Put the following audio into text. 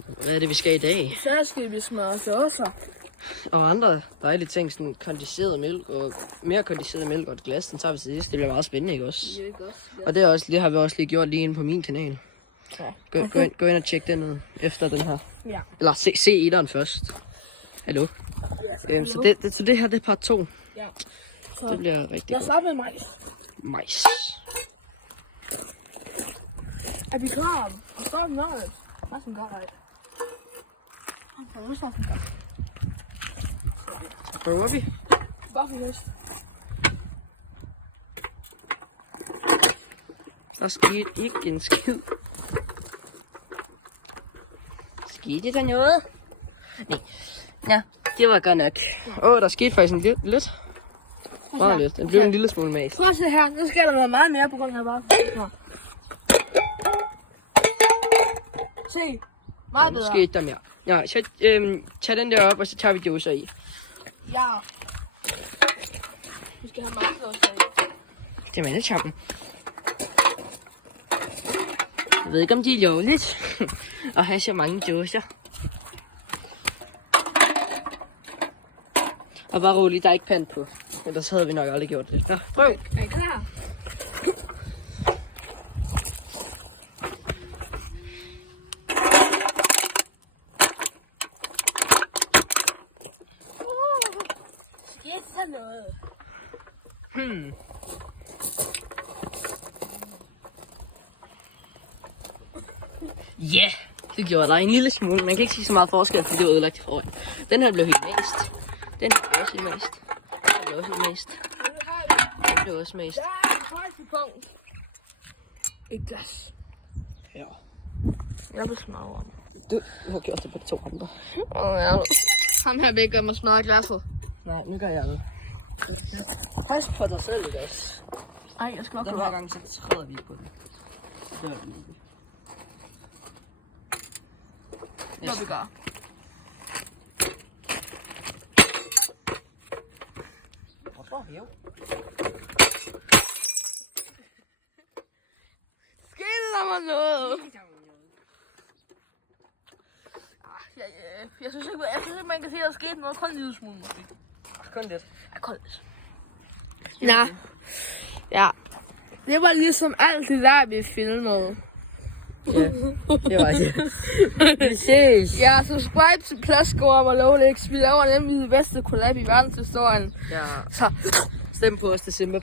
Hvad er det, vi skal i dag? Så skal vi smøre saucer. Og andre dejlige ting, sådan kondenseret mælk og mere kondenseret mælk og et glas, den tager vi til sidst. Det bliver meget spændende, ikke også? Det er godt. Og det har vi også lige gjort lige inde på min kanal. Ja. Gå ind og tjek den ud efter den her. Ja. Eller se etteren først. Hallo? Ja, Så det her, det er part 2. Ja. Så Det bliver rigtig jeg godt. starter med majs. Majs. Er vi klar? Og så er vi nødt. Hvad som gør det? Så prøver vi. Bare for lyst. Der skete ikke en skid. Skete der noget? Nej. Ja, det var godt nok. Der skete faktisk en lidt. Meget lidt. Den blev en lille smule mas. Prøv at se her. Nu skal der være meget mere på grund af bare. Her. Se. Meget Nu bedre. skete der mere. Ja, så tag den der op, og så tager vi juicer i. Ja. Vi skal have meget sauce i. Det er mandechappen. Jeg ved ikke, om de er lovligt at have så mange juicer. Og bare roligt, der er ikke pant på. Ellers havde vi nok aldrig gjort det. Ja, prøv. Er I klar? Skete der noget? Ja, det gjorde der en lille smule. Man kan ikke sige så meget forskel, fordi det var ødelagt i forvejen. Den her blev helt mast. Den her blev også helt mast. Den blev også helt mast. Den blev også mast. Der er et højeste punkt. Et glas. Ja. Jeg vil smadre om. Du har gjort det på de 2 andre. Ja. Ham her vil ikke gøre mig smadre glasset. Nej, nu gør jeg det. Pas på dig selv, ikke også? Ej, jeg skal nok Den gå her op. gang, så træder vi på den. Det gør vi ikke. Hvad vi gør. Hvorfor? Jo. Skete der mig noget? Jeg synes ikke, man kan sige, at der skete noget. Kun en lille smule måske. Kun lidt. Ja, kun lidt. Nå. Ja. Det var ligesom alt det der, vi filmede. Ja, det var det. Vi ses. Ja, subscribe til Plasgaard og Lovlex. Vi laver nemlig det bedste collab i verdenshistorien. Ja. Så Stem på os til Simba.